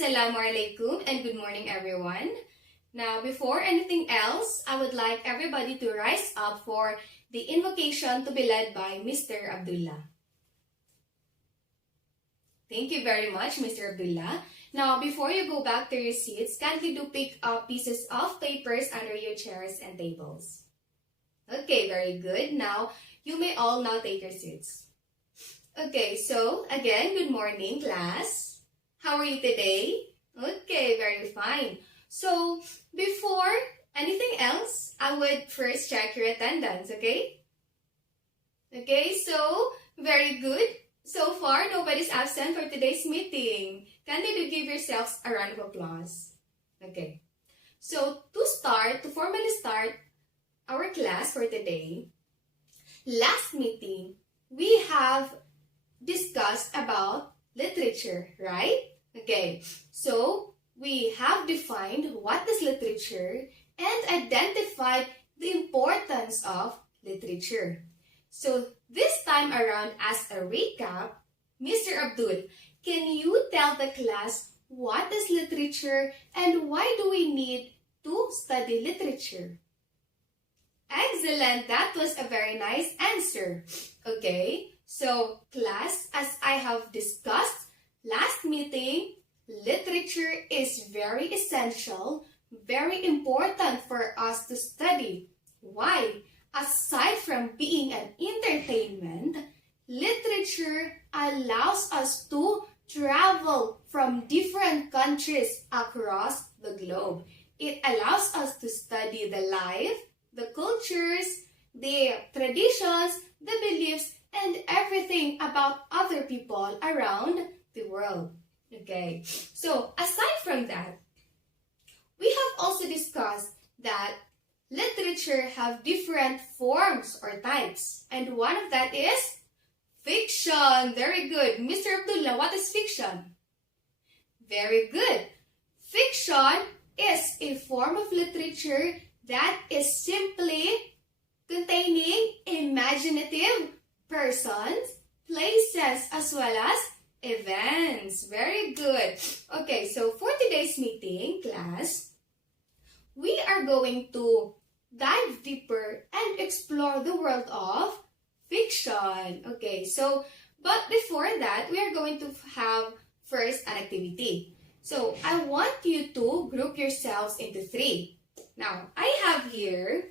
Assalamualaikum and good morning everyone. Now before anything else, I would like everybody to rise up for the invocation to be led by Mr. Abdullah. Thank you very much, Mr. Abdullah. Now before you go back to your seats, kindly do pick up pieces of papers under your chairs and tables. Okay, very good. Now you may all now take your seats. Okay, so again, good morning class. How are you today? Okay, very fine. So, before anything else, I would first check your attendance, okay? Okay, so, very good. So far, nobody's absent for today's meeting. Can you give yourselves a round of applause? Okay. So, to formally start our class for today, last meeting, we have discussed about literature, right? Okay, so we have defined what is literature and identified the importance of literature. So this time around, as a recap, Mr. Abdul, can you tell the class what is literature and why do we need to study literature? Excellent, that was a very nice answer. Okay, so class, as I have discussed last meeting, literature is very essential, very important for us to study. Why? Aside from being an entertainment, literature allows us to travel from different countries across the globe. It allows us to study the life, the cultures, the traditions, the beliefs, and everything about other people around the world. Okay, so aside from that, we have also discussed that literature have different forms or types, and one of that is fiction. Very good. Mr. Abdullah, what is fiction? Very good. Fiction is a form of literature that is simply containing imaginative persons, places, as well as events. Very good. Okay, so for today's meeting, class, we are going to dive deeper and explore the world of fiction. Okay, so, but before that, we are going to have first an activity. So, I want you to group yourselves into three. Now, I have here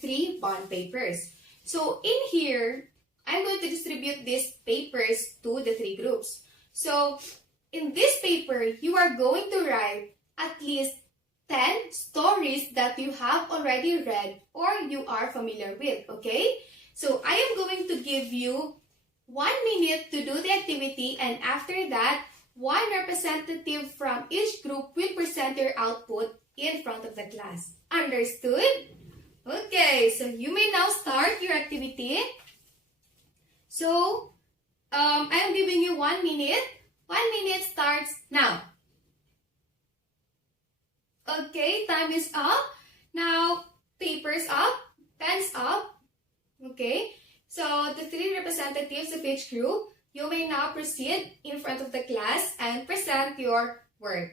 3 bond papers. So, in here, I'm going to distribute these papers to the 3 groups. So, in this paper, you are going to write at least 10 stories that you have already read or you are familiar with, okay? So, I am going to give you 1 minute to do the activity, and after that, 1 representative from each group will present their output in front of the class. Understood? Okay, so you may now start your activity. So, I am giving you 1 minute. 1 minute starts now. Okay, time is up. Now, papers up, pens up. Okay, so the 3 representatives of each group, you may now proceed in front of the class and present your work.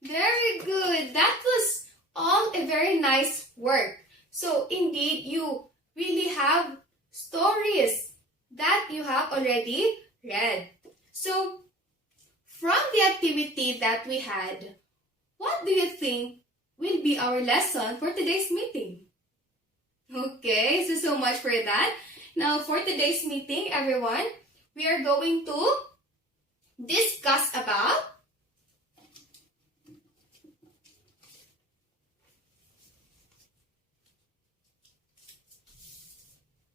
Very good. That was all a very nice work. So, indeed, you really have stories that you have already read. So, from the activity that we had, what do you think will be our lesson for today's meeting? Okay, so much for that. Now, for today's meeting, everyone, we are going to discuss about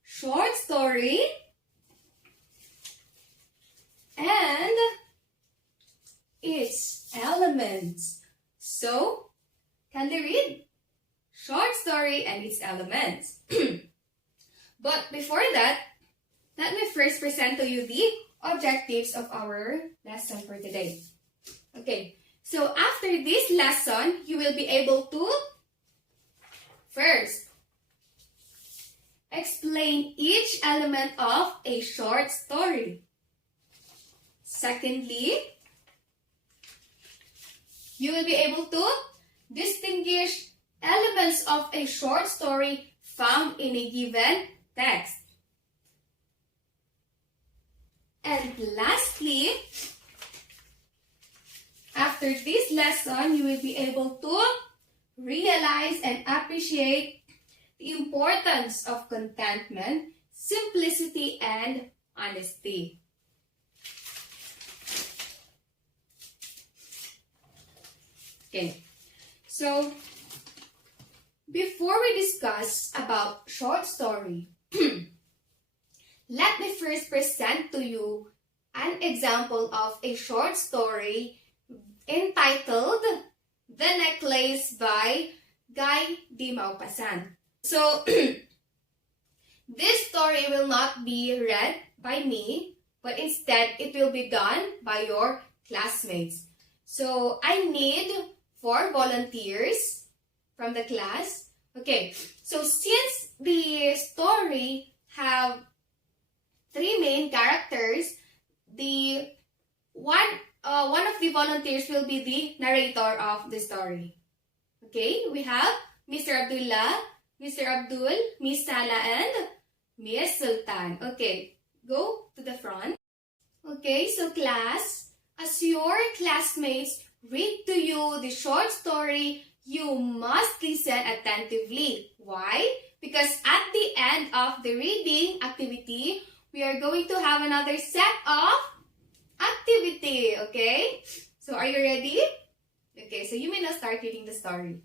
short story and its elements. So, can they read? Short story and its elements. But before that, let me first present to you the objectives of our lesson for today. Okay, so after this lesson, you will be able to first explain each element of a short story. Secondly, you will be able to distinguish elements of a short story found in a given text. And lastly, after this lesson, you will be able to realize and appreciate the importance of contentment, simplicity, and honesty. Okay, so before we discuss about short story, let me first present to you an example of a short story entitled The Necklace by Guy de Maupassant. So, this story will not be read by me, but instead it will be done by your classmates. So, I need 4 volunteers from the class. Okay, so since the story have 3 main characters, the one of the volunteers will be the narrator of the story. Okay, we have Mr. Abdullah, Mr. Abdul, Miss Sala, and Miss Sultan. Okay, go to the front. Okay, so class, as your classmates read to you the short story, you must listen attentively. Why? Because at the end of the reading activity, we are going to have another set of activity, okay? So, are you ready? Okay, so you may now start reading the story.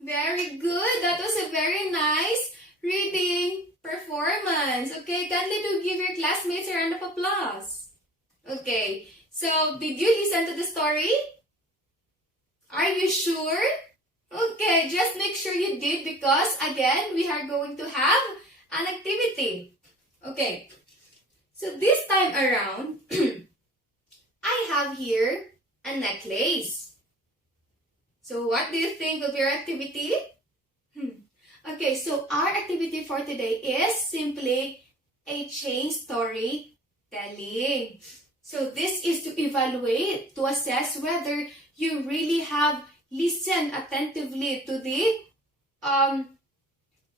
Very good. That was a very nice reading performance. Okay, kindly do give your classmates a round of applause. Okay, so did you listen to the story? Are you sure? Okay, just make sure you did because again, we are going to have an activity. Okay, so this time around, I have here a necklace. So what do you think of your activity? Okay, so our activity for today is simply a chain story telling. So this is to evaluate, to assess whether you really have listened attentively to the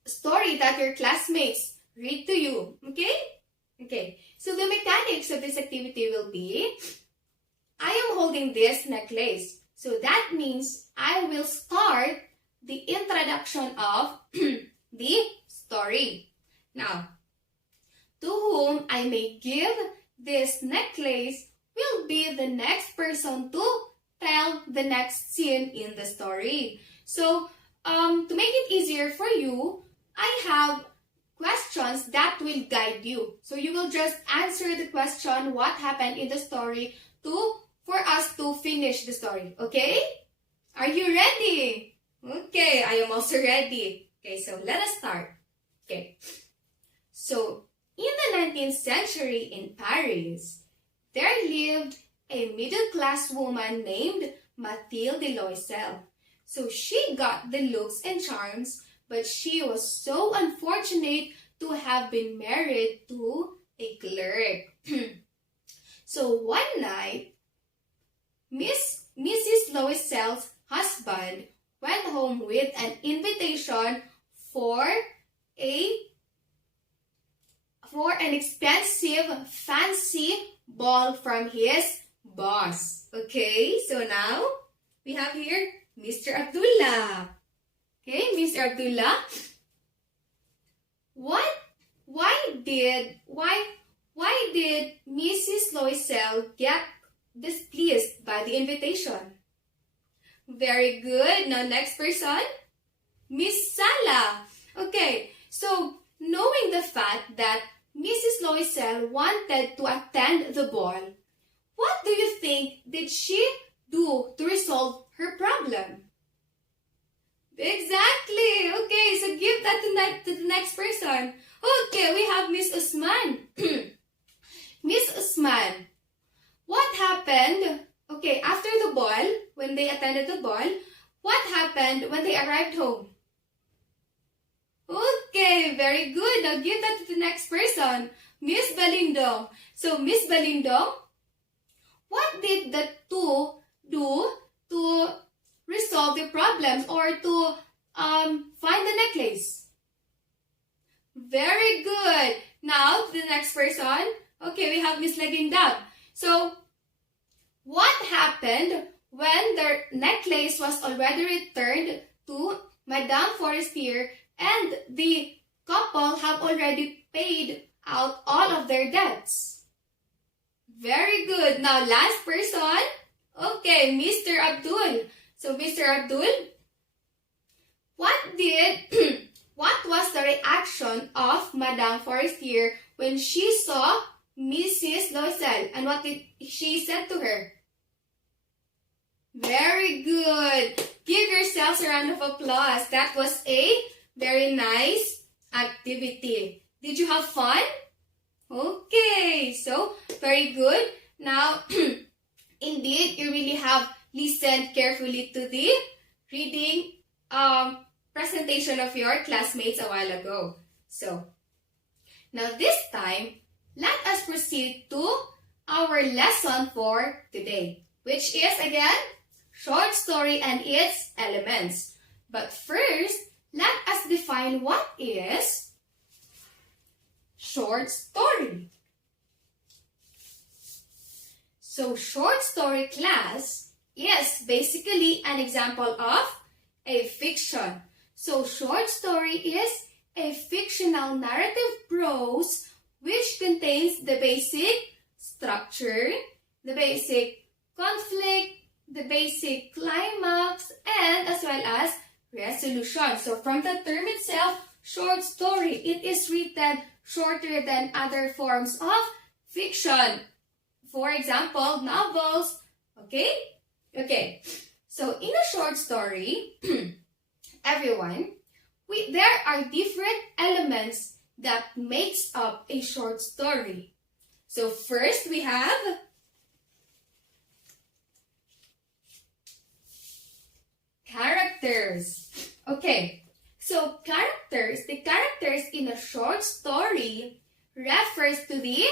story that your classmates read to you. Okay? Okay, so the mechanics of this activity will be, I am holding this necklace. So that means I will start the introduction of the story. Now, to whom I may give this necklace will be the next person to tell the next scene in the story. So, to make it easier for you, I have questions that will guide you. So you will just answer the question, what happened in the story, for us to finish the story. Okay? Are you ready? Okay, I am also ready. Okay, so let us start. Okay. So, in the 19th century in Paris, there lived a middle-class woman named Mathilde Loisel. So she got the looks and charms, but she was so unfortunate to have been married to a clerk. So one night, Mrs. Loisel's husband went home with an invitation for an expensive, fancy ball from his boss. Okay, so now we have here Mr. Abdullah. Okay, Mr. Abdullah, why did Mrs. Loisel get displeased by the invitation? Very good. Now, next person, Miss Sala. Okay, so knowing the fact that Mrs. Loisel wanted to attend the ball, what do you think did she do to resolve her problem? Exactly. Okay, so give that to the next person. Okay, we have Miss Usman. Miss Usman, what happened? Okay, after the ball, when they attended the ball, what happened when they arrived home? Okay, very good. Now give that to the next person. Miss Balindong. So, Miss Balindong, what did the two do to resolve the problem or to find the necklace? Very good. Now, the next person. Okay, we have Miss Legindab. So, what happened when the necklace was already returned to Madame Forestier and the couple have already paid out all of their debts? Very good. Now, last person. Okay, Mr. Abdul. So, Mr. Abdul, what was the reaction of Madame Forestier when she saw Mrs. Loisel, and what did she said to her? Very good. Give yourselves a round of applause. That was a very nice activity. Did you have fun? Okay, so very good. Now, indeed, you really have listened carefully to the reading presentation of your classmates a while ago. So, now this time, let us proceed to our lesson for today, which is again, short story and its elements. But first, let us define what is short story. So, short story class is basically an example of a fiction. So, short story is a fictional narrative prose which contains the basic structure, the basic conflict, the basic climax, and as well as resolution. So, from the term itself, short story, it is written shorter than other forms of fiction. For example, novels. Okay? Okay. So, in a short story, everyone, there are different elements that makes up a short story. So, first we have characters. Okay. So, the characters in a short story refers to the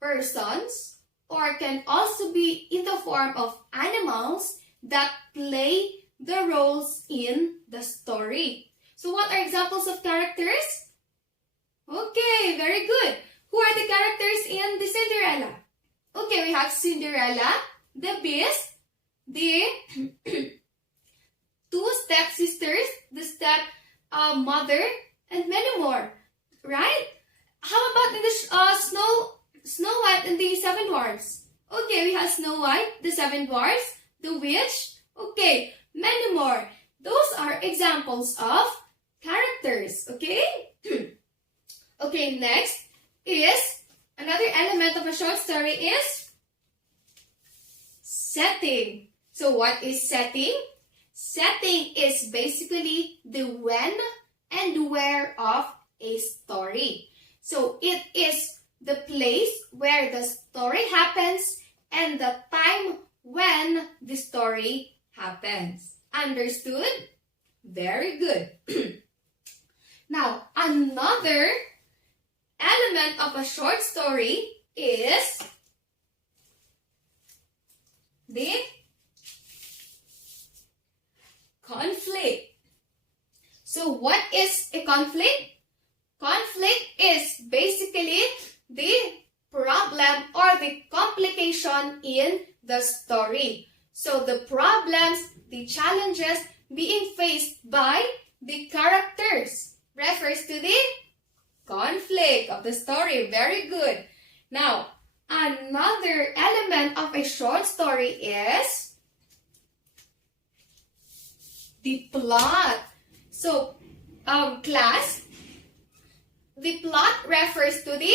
persons or can also be in the form of animals that play the roles in the story. So, what are examples of characters? Okay, very good. Who are the characters in the Cinderella? Okay, we have Cinderella, the Beast, the two stepsisters, the stepmother, and many more. Right? How about in the Snow White and the Seven Dwarfs? Okay, we have Snow White, the Seven Dwarfs, the Witch. Okay, many more. Those are examples of characters. Okay? Okay, next is another element of a short story is setting. So what is setting? Setting is basically the when and where of a story. So it is the place where the story happens and the time when the story happens. Understood? Very good. Now, another element of a short story is the conflict. So, what is a conflict? Conflict is basically the problem or the complication in the story. So, the problems, the challenges being faced by the characters refers to the conflict of the story. Very good. Now, another element of a short story is the plot. So, class, the plot refers to the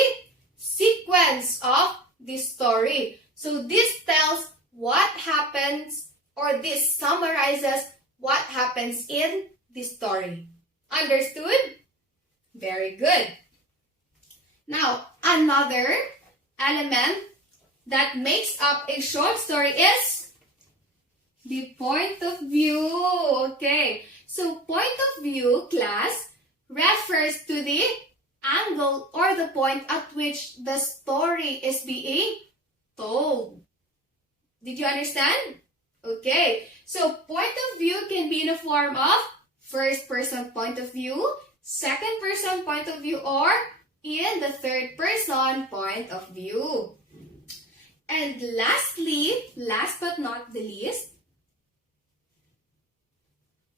sequence of the story. So, this tells what happens, or this summarizes what happens in the story. Understood? Very good. Now, another element that makes up a short story is the point of view. Okay. So, point of view, class, refers to the angle or the point at which the story is being told. Did you understand? Okay, so point of view can be in the form of first person point of view, second person point of view, or in the third person point of view. And lastly, last but not the least,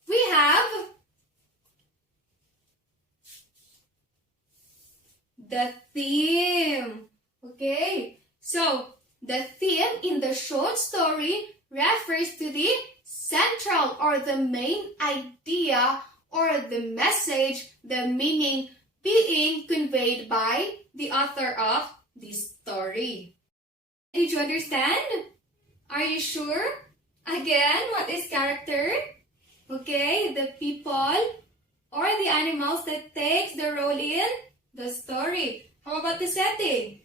we have the theme. Okay, so the theme in the short story refers to the central or the main idea or the message, the meaning being conveyed by the author of this story. Did you understand? Are you sure? Again, what is character? Okay, the people or the animals that takes the role in the story. How about the setting?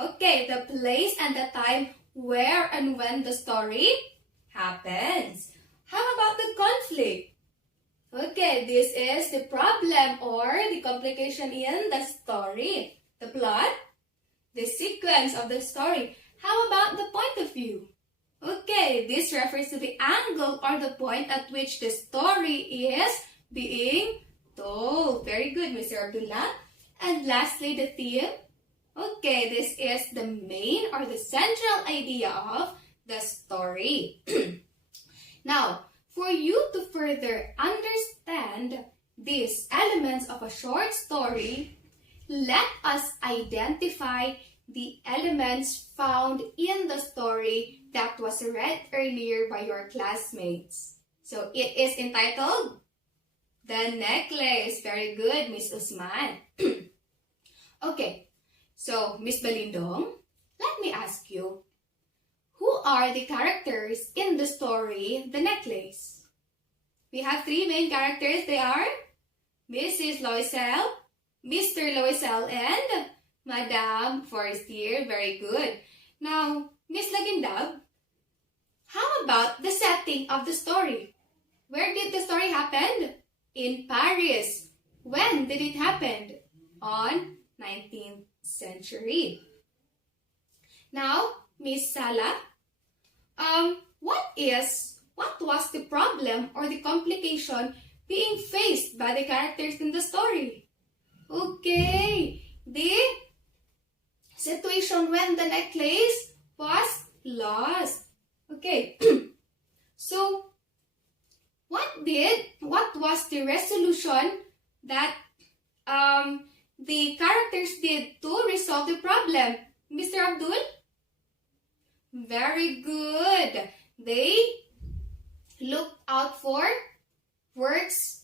Okay, the place and the time where and when the story happens. How about the conflict? Okay, this is the problem or the complication in the story. The plot, the sequence of the story. How about the point of view? Okay, this refers to the angle or the point at which the story is being told. Very good, Mr. Abdullah. And lastly, the theme. Okay, this is the main or the central idea of the story. Now, for you to further understand these elements of a short story, let us identify the elements found in the story that was read earlier by your classmates. So it is entitled The Necklace. Very good, Miss Usman. Okay, so Miss Balindong, let me ask you, who are the characters in the story The Necklace? We have three main characters. They are Mrs. Loisel, Mr. Loisel, and Madame Forestier. Very good. Now, Miss Lagindab, how about the setting of the story? Where did the story happen? In Paris. When did it happen? On 19th century. Now, Miss Sala, what was the problem or the complication being faced by the characters in the story? Okay, the situation when the necklace was lost. Okay, so what was the resolution that the characters did to resolve the problem? Mr. Abdul? Very good. They looked out for works,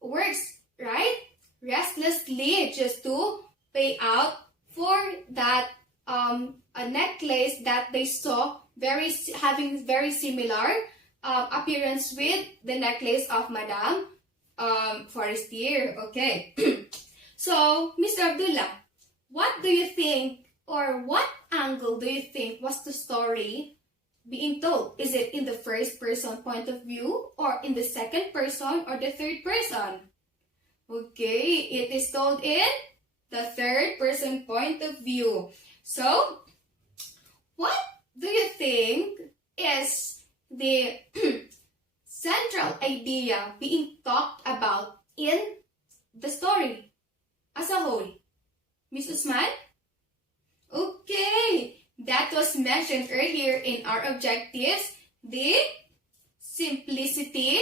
right? Restlessly, just to pay out for that a necklace that they saw having very similar appearance with the necklace of Madame Forestier. Okay. So, Mr. Abdullah, what do you think, or what angle do you think was the story being told? Is it in the first person point of view, or in the second person, or the third person? Okay, it is told in the third person point of view. So, what do you think is the central idea being talked about in the story as a whole? Miss Usman? Okay, that was mentioned earlier in our objectives, the simplicity,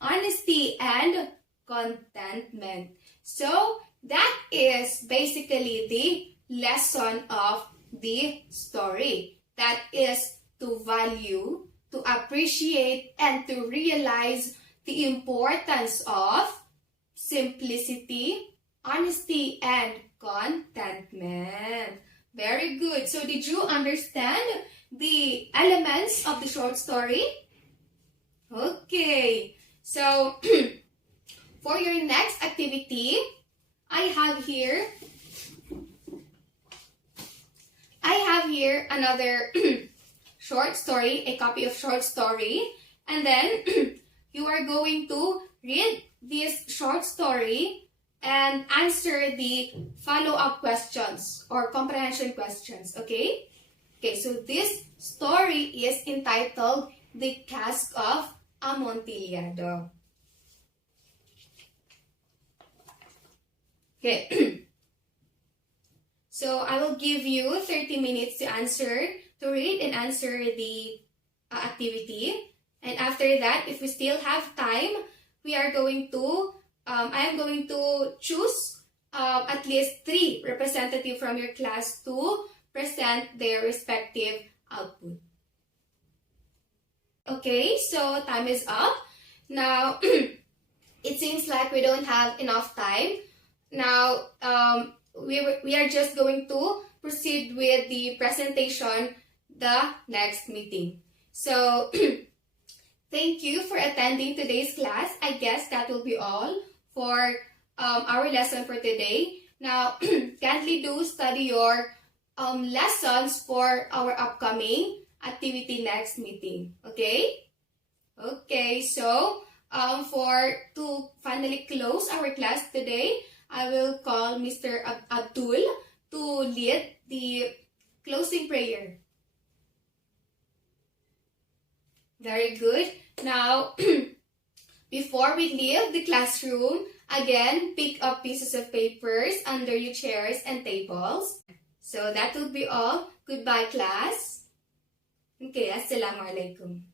honesty, and contentment. So, that is basically the lesson of the story. That is to value, to appreciate, and to realize the importance of simplicity, honesty, and contentment. Very good. So, did you understand the elements of the short story? Okay. So, for your next activity, I have here another short story, a copy of short story, and then you are going to read this short story and answer the follow-up questions or comprehension questions, okay? Okay, so this story is entitled The Cask of Amontillado. Okay, so I will give you 30 minutes to read and answer the activity. And after that, if we still have time, we are going to, I am going to choose at least 3 representatives from your class to present their respective output. Okay, so time is up. Now, it seems like we don't have enough time. Now, we are just going to proceed with the presentation the next meeting. So, thank you for attending today's class. I guess that will be all for our lesson for today. Now, kindly do study your lessons for our upcoming activity next meeting. Okay? Okay, so to finally close our class today, I will call Mr. Abdul to lead the closing prayer. Very good. Now, before we leave the classroom, again, pick up pieces of papers under your chairs and tables. So that will be all. Goodbye, class. Okay, Assalamualaikum.